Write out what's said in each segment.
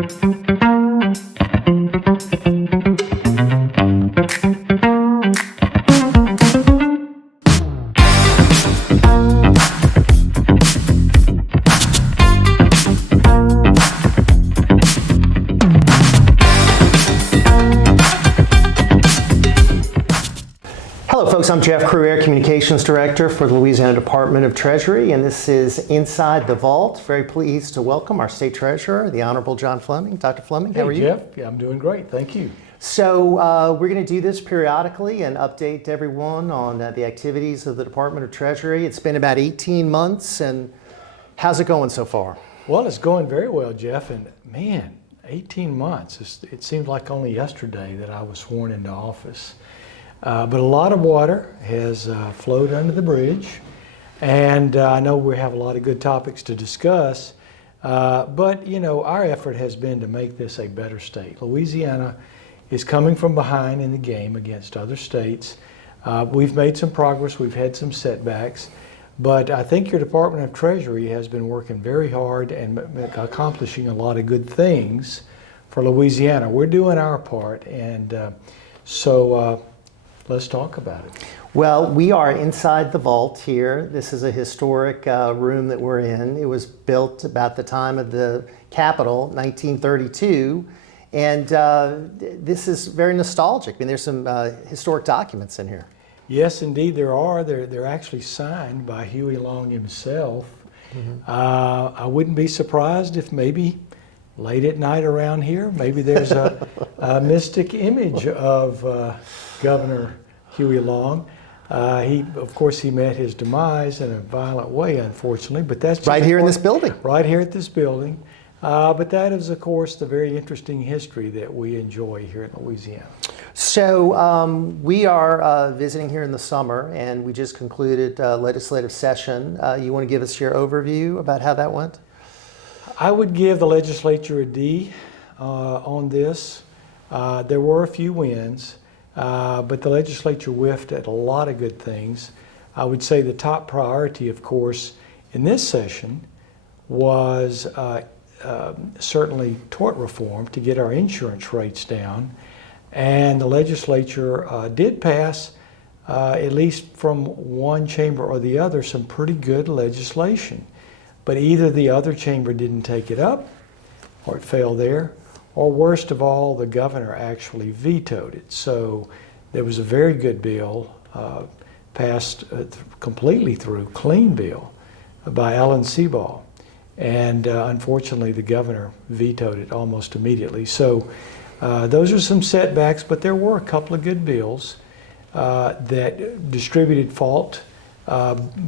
Hello folks, I'm Jeff Crouere, Communications Director for the Louisiana Department of Treasury, and this is Inside the Vault. Very pleased to welcome our State Treasurer, the Honorable John Fleming. Dr. Fleming, how are you? Hey Jeff, yeah, I'm doing great, thank you. So we're going to do this periodically and update everyone on the activities of the Department of Treasury. It's been about 18 months, and how's it going so far? Well, it's going very well, Jeff, and man, 18 months. It seems like only yesterday that I was sworn into office. But a lot of water has flowed under the bridge, and I know we have a lot of good topics to discuss, but you know, our effort has been to make this a better state. Louisiana is coming from behind in the game against other states. We've made some progress, we've had some setbacks, but I think your Department of Treasury has been working very hard and accomplishing a lot of good things for Louisiana. We're doing our part, and so let's talk about it. Well, we are inside the vault here. This is a historic room that we're in. It was built about the time of the Capitol, 1932, and this is very nostalgic. I mean, there's some historic documents in here. Yes, indeed there are. They're actually signed by Huey Long himself. Mm-hmm. I wouldn't be surprised if maybe late at night around here, maybe there's a mystic image of Governor Huey Long. Of course, he met his demise in a violent way, unfortunately, but that's right here in this building. Right here at this building. But that is, of course, the very interesting history that we enjoy here in Louisiana. So we are visiting here in the summer, and we just concluded legislative session. You want to give us your overview about how that went? I would give the legislature a D on this. There were a few wins. But the legislature whiffed at a lot of good things. I would say the top priority, of course, in this session was certainly tort reform to get our insurance rates down. And the legislature did pass, at least from one chamber or the other, some pretty good legislation. But either the other chamber didn't take it up, or it failed there, or worst of all, the governor actually vetoed it. So there was a very good bill passed completely through, clean bill, by Alan Seabaugh. And unfortunately, the governor vetoed it almost immediately. So those are some setbacks, but there were a couple of good bills that distributed fault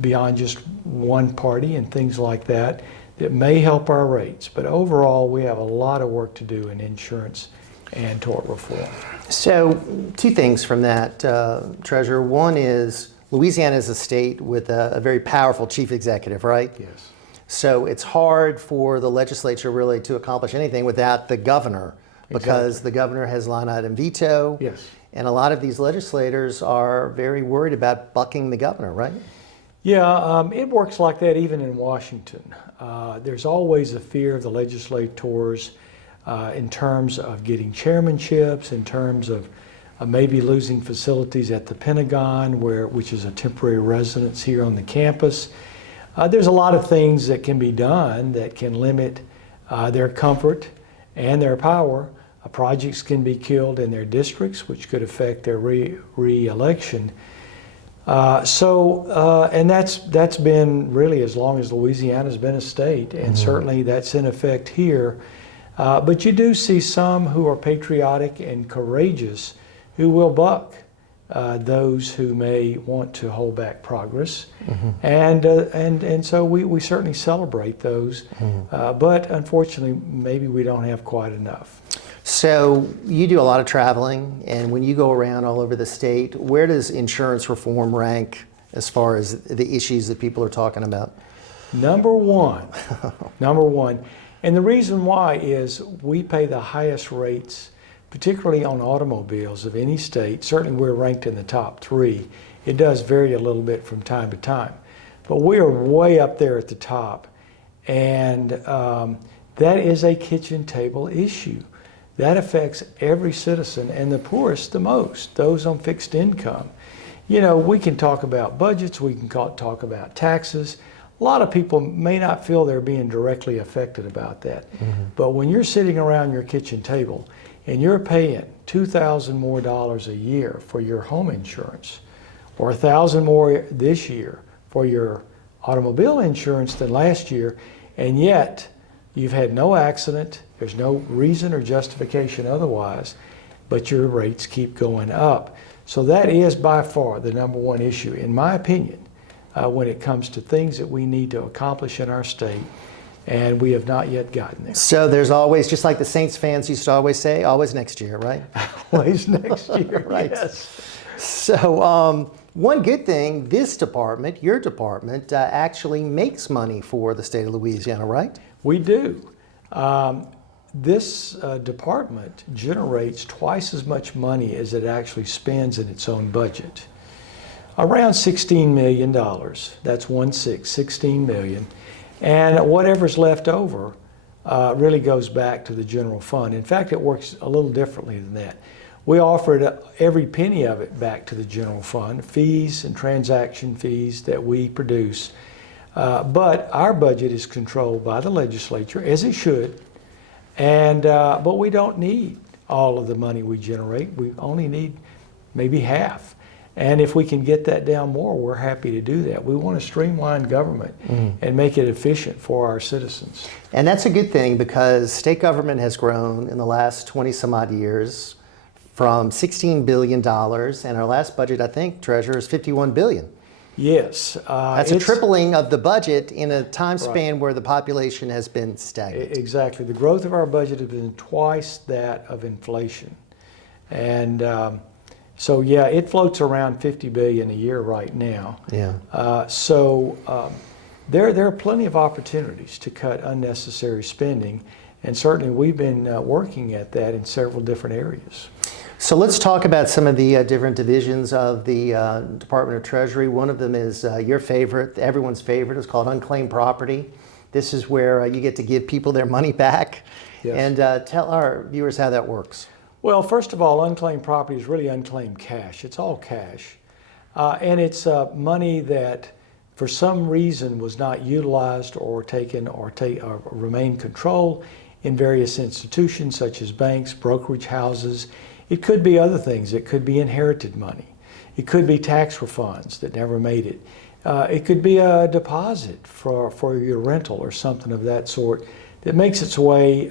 beyond just one party and things like that. That may help our rates, but overall we have a lot of work to do in insurance and tort reform. So two things from that, Treasurer. One is Louisiana is a state with a very powerful chief executive, right? Yes. So it's hard for the legislature really to accomplish anything without the governor, because the governor has line item veto. Yes. And a lot of these legislators are very worried about bucking the governor, right? Yeah, it works like that even in Washington. There's always a fear of the legislators in terms of getting chairmanships, in terms of maybe losing facilities at the Pentagon, which is a temporary residence here on the campus. There's a lot of things that can be done that can limit their comfort and their power. Projects can be killed in their districts, which could affect their re-election. And that's been really as long as Louisiana's been a state, and certainly that's in effect here. But you do see some who are patriotic and courageous who will buck those who may want to hold back progress, and so we certainly celebrate those. But unfortunately, maybe we don't have quite enough. So you do a lot of traveling, and when you go around all over the state, where does insurance reform rank as far as the issues that people are talking about? Number one. Number one. And the reason why is we pay the highest rates, particularly on automobiles, of any state. Certainly we're ranked in the top 3. It does vary a little bit from time to time, but we are way up there at the top. And that is a kitchen table issue. That affects every citizen, and the poorest the most, those on fixed income. You know, we can talk about budgets, we can talk about taxes. A lot of people may not feel they're being directly affected about that. But when you're sitting around your kitchen table and you're paying $2,000 more a year for your home insurance, or $1,000 more this year for your automobile insurance than last year, and yet you've had no accident, there's no reason or justification otherwise, but your rates keep going up. So that is by far the number one issue, in my opinion, when it comes to things that we need to accomplish in our state, and we have not yet gotten there. So there's always, just like the Saints fans used to always say, always next year, right? Always next year, Right. yes. So one good thing, this department, your department, actually makes money for the state of Louisiana, right? We do. This department generates twice as much money as it actually spends in its own budget. Around $16 million. That's 16 million. And whatever's left over really goes back to the general fund. In fact, it works a little differently than that. We offered every penny of it back to the general fund, fees and transaction fees that we produce. But our budget is controlled by the legislature, as it should. And but we don't need all of the money we generate. We only need maybe half. And if we can get that down more, we're happy to do that. We want to streamline government and make it efficient for our citizens. And that's a good thing, because state government has grown in the last 20 some odd years from $16 billion, and our last budget, I think, Treasurer, is $51 billion. Yes. That's a tripling of the budget in a time span where the population has been stagnant. Exactly. The growth of our budget has been twice that of inflation. And so, yeah, it floats around $50 billion a year right now. Yeah. There are plenty of opportunities to cut unnecessary spending, and certainly we've been working at that in several different areas. So let's talk about some of the different divisions of the Department of Treasury. One of them is your favorite, everyone's favorite. It's called Unclaimed Property. This is where you get to give people their money back. Yes. And tell our viewers how that works. Well, first of all, unclaimed property is really unclaimed cash. It's all cash. And it's money that for some reason was not utilized or taken or remain controlled in various institutions such as banks, brokerage houses. It could be other things. It could be inherited money. It could be tax refunds that never made it. It could be a deposit for your rental or something of that sort that makes its way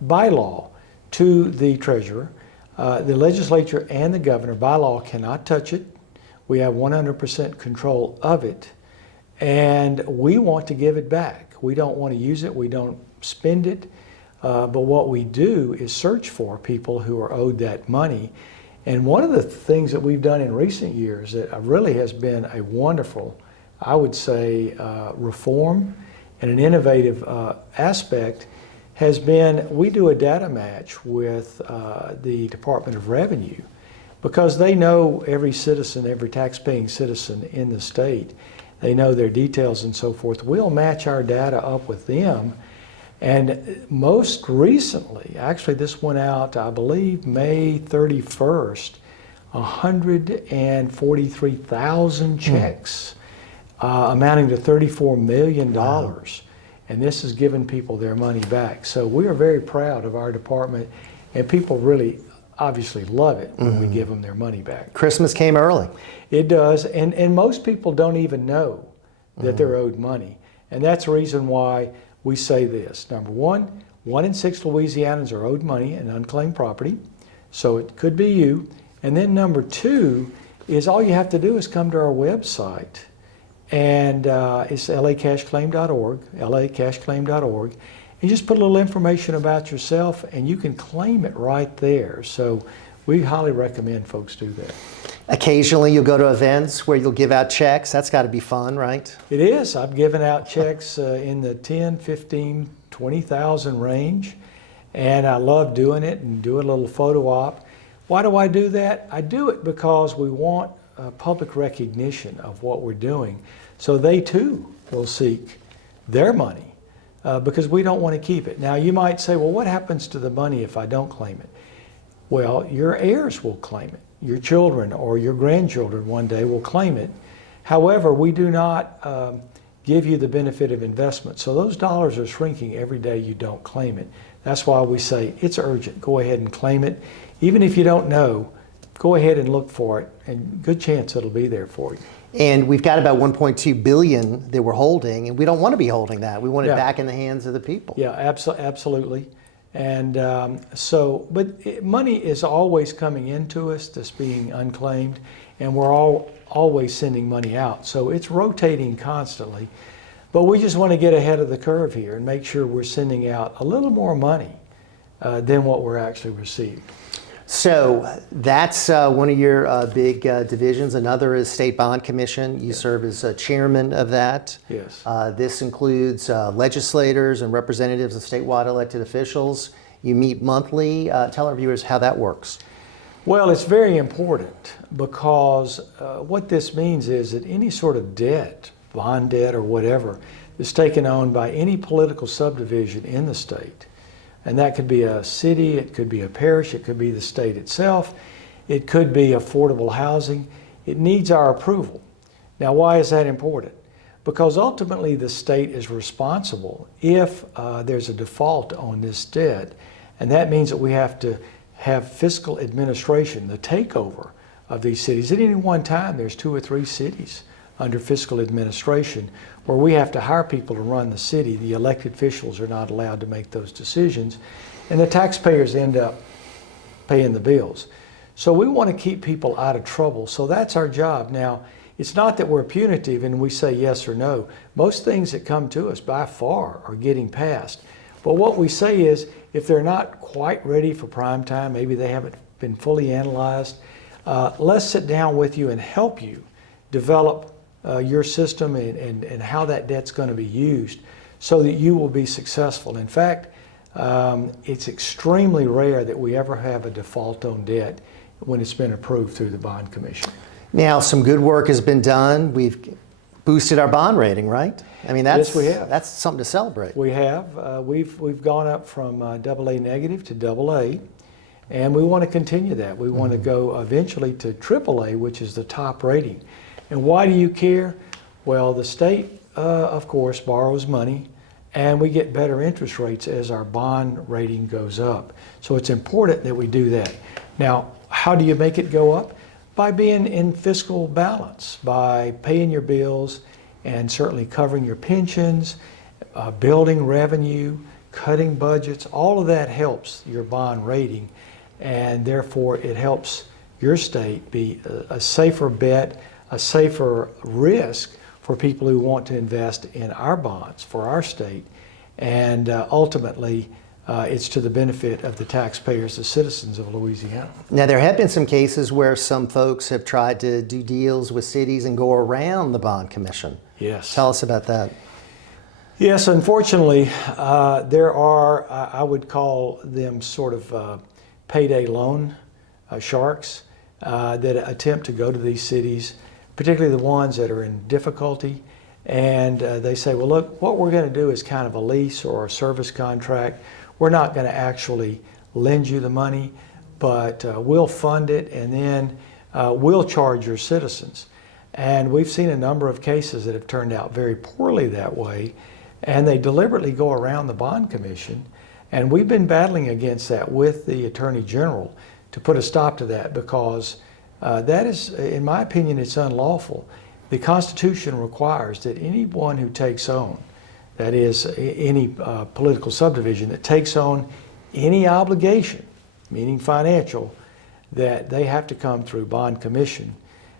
by law to the treasurer. The legislature and the governor by law cannot touch it. We have 100% control of it, and we want to give it back. We don't want to use it. We don't spend it. But what we do is search for people who are owed that money. And one of the things that we've done in recent years that really has been a wonderful, I would say, reform and an innovative aspect has been we do a data match with the Department of Revenue, because they know every citizen, every tax-paying citizen in the state. They know their details and so forth. We'll match our data up with them. And most recently, actually this went out, I believe, May 31st, 143,000 checks amounting to $34 million. Wow. And this has given people their money back. So we are very proud of our department, and people really obviously love it when we give them their money back. Christmas came early. It does, and most people don't even know that they're owed money. And that's the reason why we say this. Number one in 6 Louisianans are owed money in unclaimed property, so it could be you. And then number 2 is all you have to do is come to our website, and it's lacashclaim.org, lacashclaim.org, and just put a little information about yourself, and you can claim it right there. So we highly recommend folks do that. Occasionally you'll go to events where you'll give out checks. That's got to be fun, right? It is. I've given out checks in the 10, 15, 20,000 range, and I love doing it and do a little photo op. Why do I do that? I do it because we want public recognition of what we're doing, so they too will seek their money because we don't want to keep it. Now you might say, well, what happens to the money if I don't claim it? Well, your heirs will claim it. Your children or your grandchildren one day will claim it. However, we do not give you the benefit of investment. So those dollars are shrinking every day you don't claim it. That's why we say it's urgent. Go ahead and claim it. Even if you don't know, go ahead and look for it, and good chance it'll be there for you. And we've got about 1.2 billion that we're holding, and we don't want to be holding that. We want it Yeah. back in the hands of the people. Yeah, absolutely. And but money is always coming into us that's being unclaimed, and we're always sending money out. So it's rotating constantly. But we just want to get ahead of the curve here and make sure we're sending out a little more money than what we're actually receiving. So that's one of your big divisions. Another is State Bond Commission. You serve as chairman of that. Yes. This includes legislators and representatives of statewide elected officials. You meet monthly. Tell our viewers how that works. Well, it's very important because what this means is that any sort of debt, bond debt or whatever, is taken on by any political subdivision in the state. And that could be a city, it could be a parish, it could be the state itself, it could be affordable housing. It needs our approval. Now, why is that important? Because ultimately the state is responsible if there's a default on this debt, and that means that we have to have fiscal administration, the takeover of these cities. At any one time, there's 2 or 3 cities under fiscal administration where we have to hire people to run the city. The elected officials are not allowed to make those decisions, and the taxpayers end up paying the bills. So we want to keep people out of trouble, so that's our job. Now, it's not that we're punitive and we say yes or no. Most things that come to us by far are getting passed. But what we say is, if they're not quite ready for prime time, maybe they haven't been fully analyzed, let's sit down with you and help you develop your system and how that debt's going to be used so that you will be successful. In fact, it's extremely rare that we ever have a default on debt when it's been approved through the Bond Commission. Now, some good work has been done. We've boosted our bond rating, right? I mean, Yes, we have. That's something to celebrate. We have. We've gone up from AA negative to AA, and we want to continue that. We want to go eventually to AAA, which is the top rating. And why do you care? Well, the state, of course, borrows money, and we get better interest rates as our bond rating goes up. So it's important that we do that. Now, how do you make it go up? By being in fiscal balance, by paying your bills and certainly covering your pensions, building revenue, cutting budgets. All of that helps your bond rating, and therefore it helps your state be a safer bet, a safer risk for people who want to invest in our bonds for our state. And ultimately, it's to the benefit of the taxpayers, the citizens of Louisiana. Now, there have been some cases where some folks have tried to do deals with cities and go around the Bond Commission. Yes. Tell us about that. Yes, unfortunately, there are, I would call them sort of payday loan sharks that attempt to go to these cities, particularly the ones that are in difficulty. And they say, well, look, what we're going to do is kind of a lease or a service contract. We're not going to actually lend you the money, but we'll fund it, and then we'll charge your citizens. And we've seen a number of cases that have turned out very poorly that way, and they deliberately go around the Bond Commission. And we've been battling against that with the Attorney General to put a stop to that, because that is, in my opinion, it's unlawful. The Constitution requires that anyone who takes on, that is, any political subdivision that takes on any obligation, meaning financial, that they have to come through Bond Commission.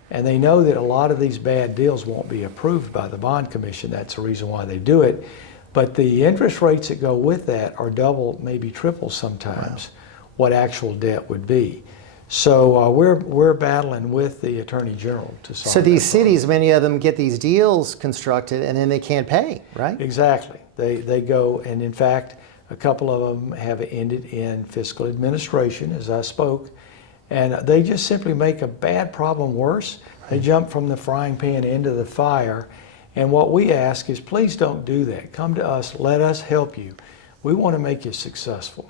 And they know that a lot of these bad deals won't be approved by the Bond Commission. That's the reason why they do it. But the interest rates that go with that are double, maybe triple sometimes, what actual debt would be. So we're battling with the Attorney General to solve. So these that cities, many of them get these deals constructed and then they can't pay, right? Exactly. They go, and in fact, a couple of them have ended in fiscal administration, as I spoke, and they just simply make a bad problem worse. They jump from the frying pan into the fire, And what we ask is, please don't do that. Come to us, let us help you. We want to make you successful.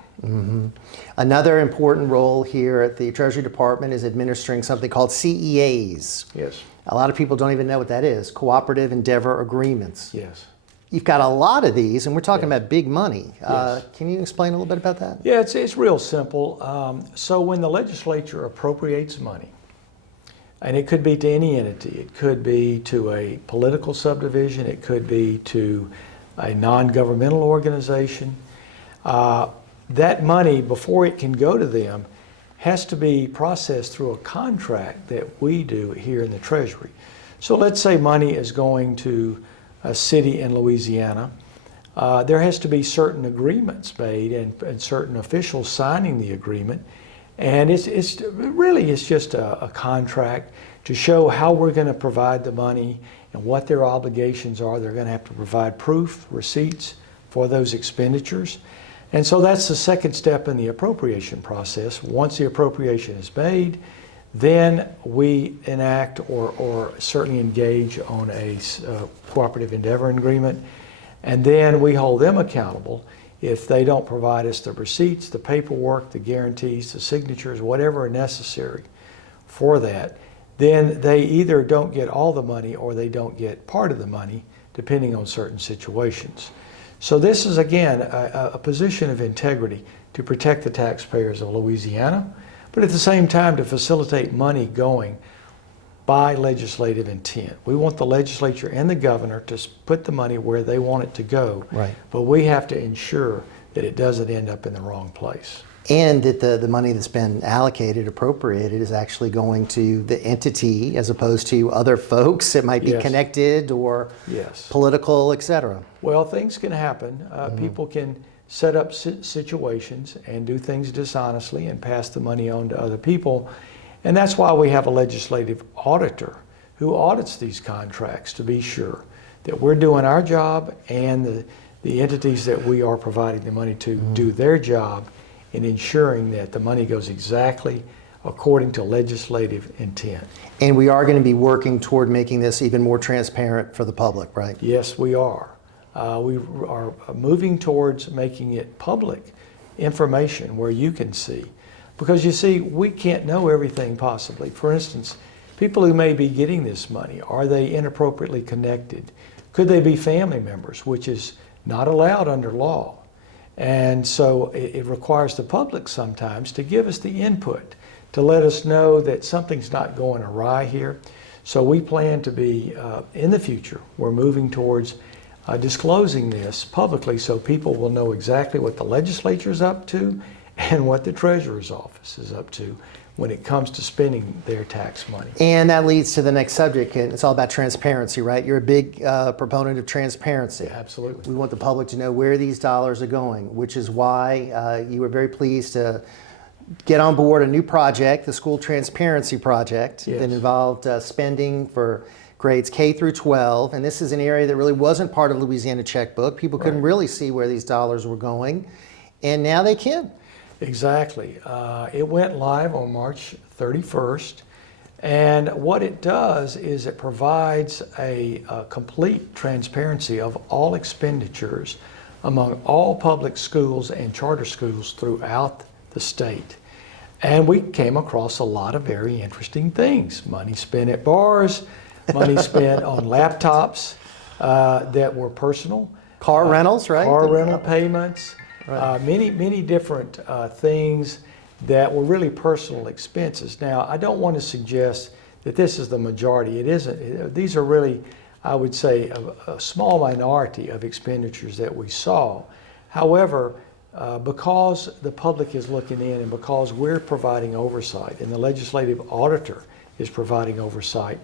Another important role here at the Treasury Department is administering something called CEAs. Yes. A lot of people don't even know what that is, Cooperative Endeavor Agreements. Yes. You've got a lot of these, and we're talking about big money. Yes. Can you explain a little bit about that? Yeah, it's real simple. So when the legislature appropriates money, and it could be to any entity, it could be to a political subdivision, it could be to a non-governmental organization, that money, before it can go to them, has to be processed through a contract that we do here in the Treasury. So let's say money is going to a city in Louisiana. There has to be certain agreements made and certain officials signing the agreement. And it's just a contract to show how we're going to provide the money and what their obligations are. They're going to have to provide proof, receipts for those expenditures. And so that's the second step in the appropriation process. Once the appropriation is made, then we enact or certainly engage on a cooperative endeavor agreement. And then we hold them accountable if they don't provide us the receipts, the paperwork, the guarantees, the signatures, whatever are necessary for that. Then they either don't get all the money or they don't get part of the money, depending on certain situations. So this is, again, a position of integrity to protect the taxpayers of Louisiana, but at the same time to facilitate money going by legislative intent. We want the legislature and the governor to put the money where they want it to go, Right. but we have to ensure that it doesn't end up in the wrong place. And that the money that's been allocated, appropriated, is actually going to the entity as opposed to other folks that might be Yes. connected or Yes. political, et cetera. Well, things can happen. People can set up situations and do things dishonestly and pass the money on to other people. And that's why we have a legislative auditor who audits these contracts to be sure that we're doing our job and the entities that we are providing the money to do their job in ensuring that the money goes exactly according to legislative intent. And we are going to be working toward making this even more transparent for the public, right? Yes, we are. We are moving towards making it public information where you can see. Because you see, we can't know everything possibly. For instance, people who may be getting this money, are they inappropriately connected? Could they be family members, which is not allowed under law? And so it requires the public sometimes to give us the input, to let us know that something's not going awry here. So we plan to be, in the future, we're moving towards disclosing this publicly so people will know exactly what the legislature's up to and what the Treasurer's office is up to when it comes to spending their tax money. And that leads to the next subject, and it's all about transparency, right? You're a big proponent of transparency. Absolutely. We want the public to know where these dollars are going, which is why you were very pleased to get on board a new project, the School Transparency Project, Yes. that involved spending for grades K through 12. And this is an area that really wasn't part of Louisiana checkbook. People couldn't Right. really see where these dollars were going, and now they can. Exactly. It went live on March 31st. And what it does is it provides a complete transparency of all expenditures among all public schools and charter schools throughout the state. And we came across a lot of very interesting things. Money spent at bars, money spent on laptops that were personal. Car rentals, right? Car rental payments. Many different things that were really personal expenses. Now, I don't want to suggest that this is the majority. It isn't. These are really, I would say, a small minority of expenditures that we saw. However, because the public is looking in and because we're providing oversight and the legislative auditor is providing oversight,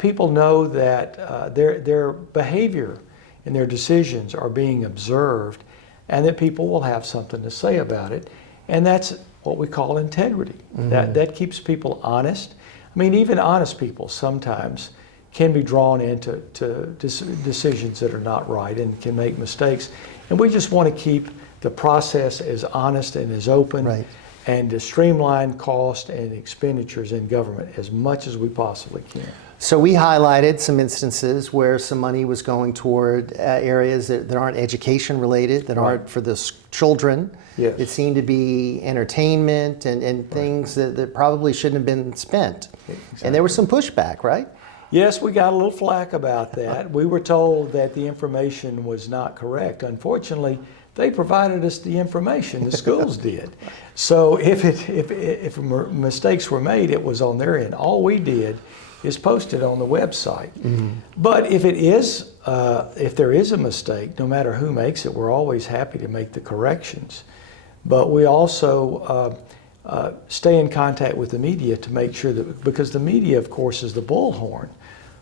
people know that their behavior and their decisions are being observed, and that people will have something to say about it. And that's what we call integrity. That keeps people honest. I mean, even honest people sometimes can be drawn into decisions that are not right and can make mistakes. And we just want to keep the process as honest and as open and to streamline cost and expenditures in government as much as we possibly can. So we highlighted some instances where some money was going toward areas that aren't education related, that aren't for the children. Yes. It seemed to be entertainment and things that probably shouldn't have been spent. Exactly. And there was some pushback, right? Yes, we got a little flack about that. We were told that the information was not correct. Unfortunately, they provided us the information, the schools did. So if mistakes were made, it was on their end. All we did is post it on the website. Mm-hmm. But if there is a mistake, no matter who makes it, we're always happy to make the corrections. But we also stay in contact with the media to make sure that, because the media, of course, is the bullhorn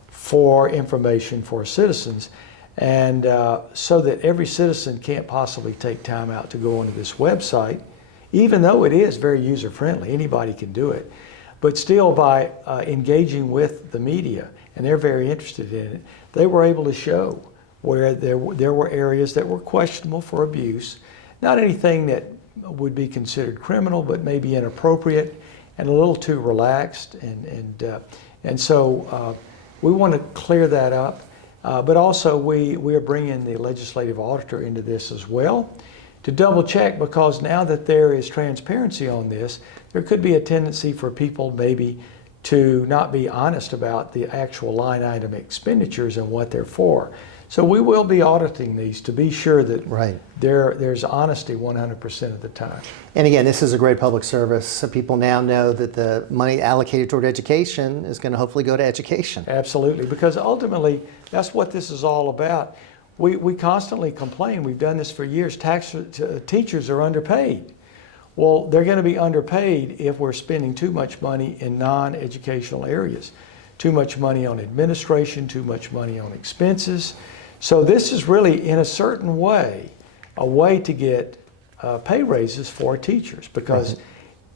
for information for citizens, and so that every citizen can't possibly take time out to go onto this website, even though it is very user-friendly, anybody can do it. But still, by engaging with the media, and they're very interested in it, they were able to show where there were areas that were questionable for abuse, not anything that would be considered criminal, but maybe inappropriate and a little too relaxed, and so we want to clear that up. But also we are bringing the legislative auditor into this as well to double check, because now that there is transparency on this, there could be a tendency for people maybe to not be honest about the actual line item expenditures and what they're for. So we will be auditing these to be sure that there's honesty 100% of the time. And again, this is a great public service. So people now know that the money allocated toward education is going to hopefully go to education. Absolutely, because ultimately that's what this is all about. We constantly complain, we've done this for years, teachers are underpaid. Well, they're going to be underpaid if we're spending too much money in non-educational areas. Too much money on administration, too much money on expenses. So this is really, in a certain way, a way to get pay raises for teachers, because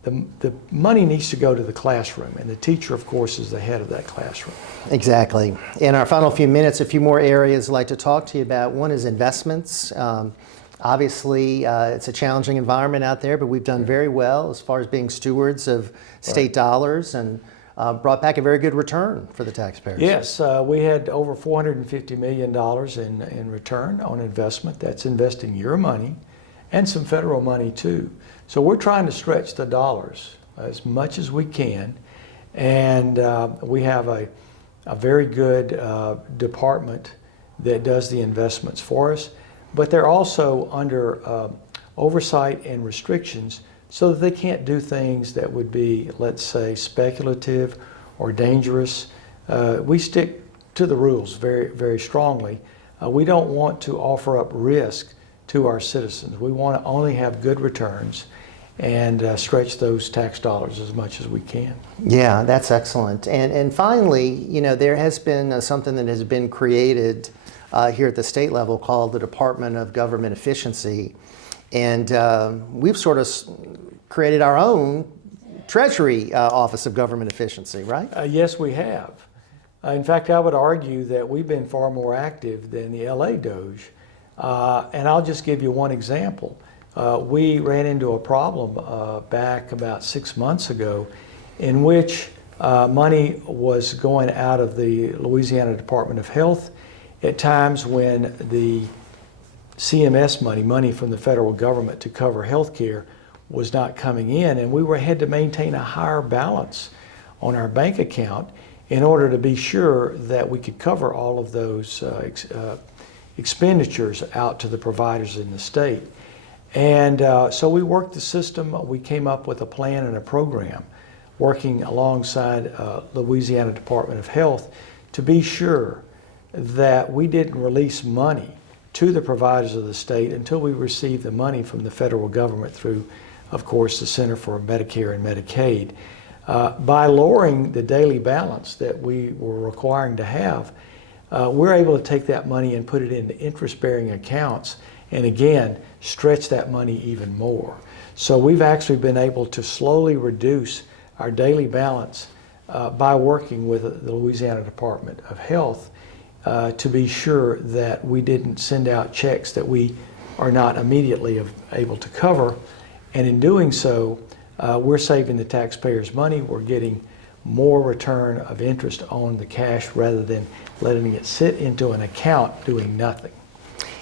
the money needs to go to the classroom, and the teacher, of course, is the head of that classroom. Exactly. In our final few minutes, a few more areas I'd like to talk to you about. One is investments. Obviously, it's a challenging environment out there, but we've done very well as far as being stewards of state dollars and brought back a very good return for the taxpayers. Yes, we had over $450 million in return on investment. That's investing your money and some federal money too. So we're trying to stretch the dollars as much as we can, and we have a very good department that does the investments for us, but they're also under oversight and restrictions so that they can't do things that would be, let's say, speculative or dangerous. We stick to the rules very, very strongly. We don't want to offer up risk to our citizens. We want to only have good returns and stretch those tax dollars as much as we can. Yeah, that's excellent. And finally, you know, there has been something that has been created here at the state level called the Department of Government Efficiency. And we've sort of created our own Treasury Office of Government Efficiency, right? Yes, we have. In fact, I would argue that we've been far more active than the LA Doge. And I'll just give you one example. We ran into a problem back about 6 months ago in which money was going out of the Louisiana Department of Health at times when the CMS money from the federal government to cover health care was not coming in, and we had to maintain a higher balance on our bank account in order to be sure that we could cover all of those expenditures out to the providers in the state. And so we worked the system. We came up with a plan and a program working alongside Louisiana Department of Health to be sure that we didn't release money to the providers of the state until we received the money from the federal government through, of course, the Center for Medicare and Medicaid. By lowering the daily balance that we were requiring to have, we're able to take that money and put it into interest-bearing accounts, and again, stretch that money even more. So we've actually been able to slowly reduce our daily balance by working with the Louisiana Department of Health to be sure that we didn't send out checks that we are not immediately able to cover. And in doing so, we're saving the taxpayers money. We're getting more return of interest on the cash rather than letting it sit into an account doing nothing.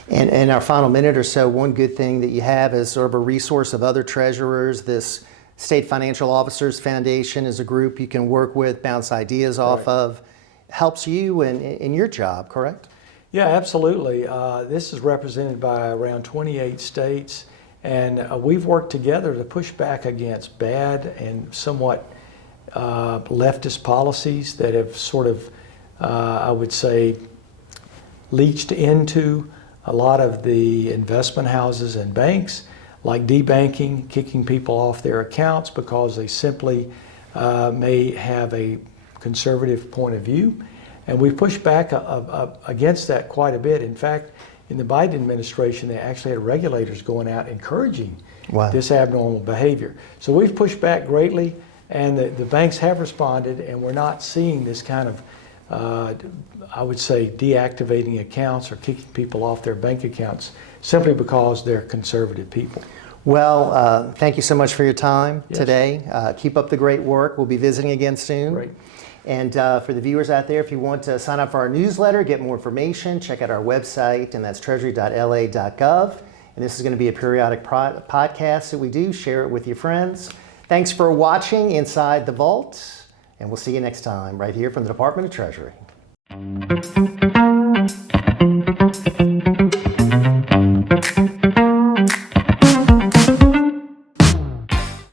And in our final minute or so, one good thing that you have is sort of a resource of other treasurers. This State Financial Officers Foundation is a group you can work with, bounce ideas off of. Helps you in your job, correct? Yeah, absolutely. This is represented by around 28 states, and we've worked together to push back against bad and somewhat leftist policies that have sort of, I would say, leached into a lot of the investment houses and banks, like debanking, kicking people off their accounts because they simply may have a conservative point of view. And we've pushed back against that quite a bit. In fact, in the Biden administration, they actually had regulators going out encouraging this abnormal behavior. So we've pushed back greatly, and the banks have responded, and we're not seeing this kind of I would say deactivating accounts or kicking people off their bank accounts simply because they're conservative people. Well, thank you so much for your time today. Keep up the great work. We'll be visiting again soon. Great. And for the viewers out there, if you want to sign up for our newsletter, get more information, check out our website, and that's treasury.la.gov. And this is going to be a periodic podcast that we do. Share it with your friends. Thanks for watching Inside the Vault, and we'll see you next time right here from the Department of Treasury.